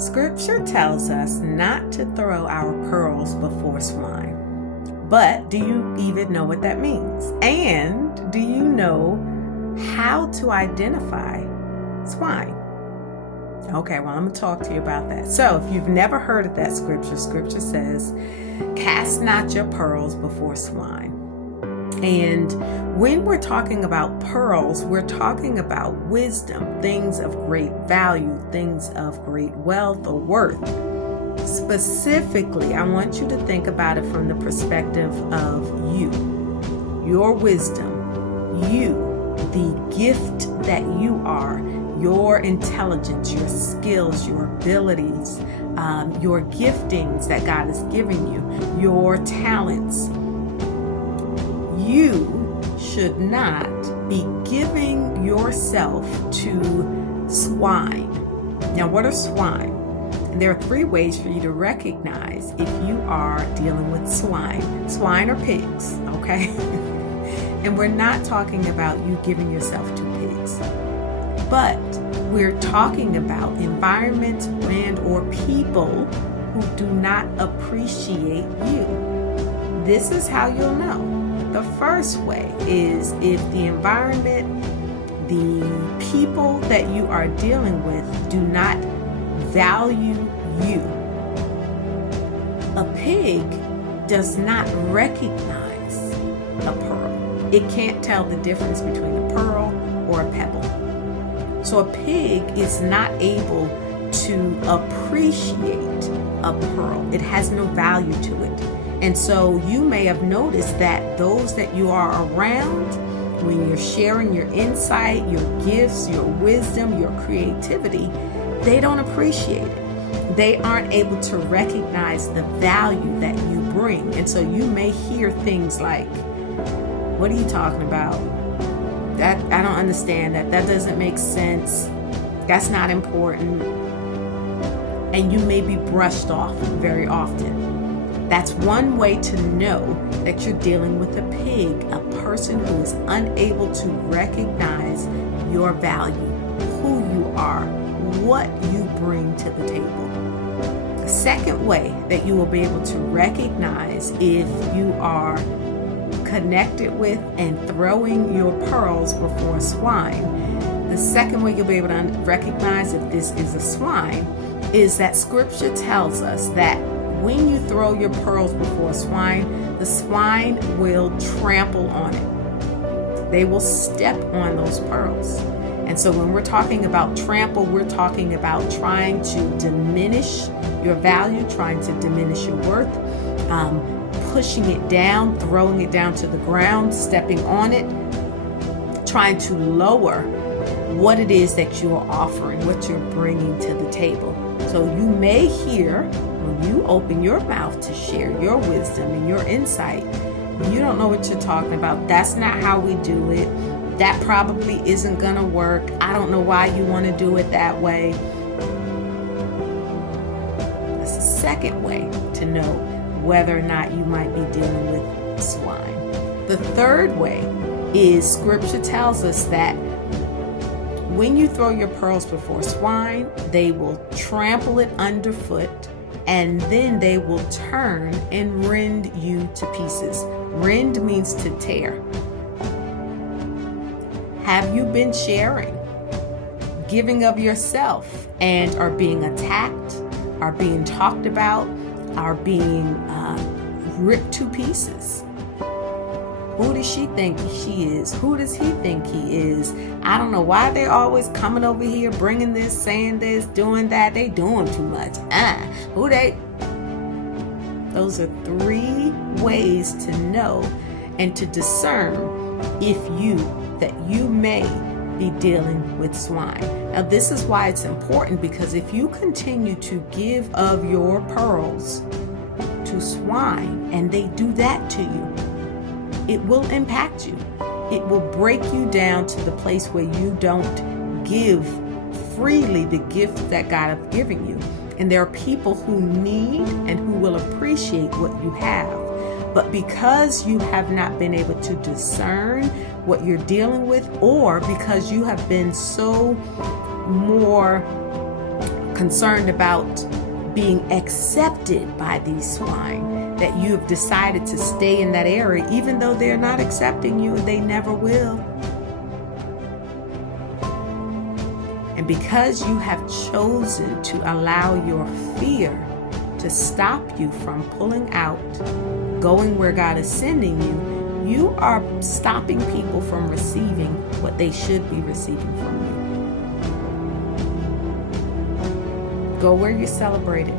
Scripture tells us not to throw our pearls before swine. But do you even know what that means? And do you know how to identify swine? Okay, well, I'm going to talk to you about that. So if you've never heard of that scripture says, cast not your pearls before swine. And when we're talking about pearls, we're talking about wisdom, things of great value, things of great wealth or worth. Specifically, I want you to think about it from the perspective of you, your wisdom, you, the gift that you are, your intelligence, your skills, your abilities, your giftings that God has given you, your talents. You should not be giving yourself to swine. Now, what are swine? And there are 3 ways for you to recognize if you are dealing with swine. Swine are pigs, okay? And we're not talking about you giving yourself to pigs. But we're talking about environments and or people who do not appreciate you. This is how you'll know. The first way is if the environment, the people that you are dealing with do not value you. A pig does not recognize a pearl. It can't tell the difference between a pearl or a pebble. So a pig is not able to appreciate a pearl. It has no value to it. And so you may have noticed that those that you are around, when you're sharing your insight, your gifts, your wisdom, your creativity, they don't appreciate it. They aren't able to recognize the value that you bring. And so you may hear things like, what are you talking about? That I don't understand that. That doesn't make sense. That's not important. And you may be brushed off very often. That's one way to know that you're dealing with a pig, a person who is unable to recognize your value, who you are, what you bring to the table. The second way that you will be able to recognize if you are connected with and throwing your pearls before swine, the second way you'll be able to recognize if this is a swine is that scripture tells us that when you throw your pearls before swine, the swine will trample on it. They will step on those pearls. And so when we're talking about trample, we're talking about trying to diminish your value, trying to diminish your worth, pushing it down, throwing it down to the ground, stepping on it, trying to lower what it is that you are offering, what you're bringing to the table. So you may hear, when you open your mouth to share your wisdom and your insight, you don't know what you're talking about. That's not how we do it. That probably isn't going to work. I don't know why you want to do it that way. That's the second way to know whether or not you might be dealing with swine. The third way is scripture tells us that when you throw your pearls before swine, they will trample it underfoot, and then they will turn and rend you to pieces. Rend means to tear. Have you been sharing, giving of yourself, and are being attacked, are being talked about, are being ripped to pieces? Who does she think she is? Who does he think he is? I don't know why they're always coming over here, bringing this, saying this, doing that. They doing too much. Who they? Those are 3 ways to know and to discern if you may be dealing with swine. Now, this is why it's important, because if you continue to give of your pearls to swine and they do that to you, it will impact you. It will break you down to the place where you don't give freely the gift that God has given you. And there are people who need and who will appreciate what you have. But because you have not been able to discern what you're dealing with, or because you have been so more concerned about being accepted by these swine, that you have decided to stay in that area even though they're not accepting you and they never will. And because you have chosen to allow your fear to stop you from pulling out, going where God is sending you, you are stopping people from receiving what they should be receiving from you. Go where you're celebrated.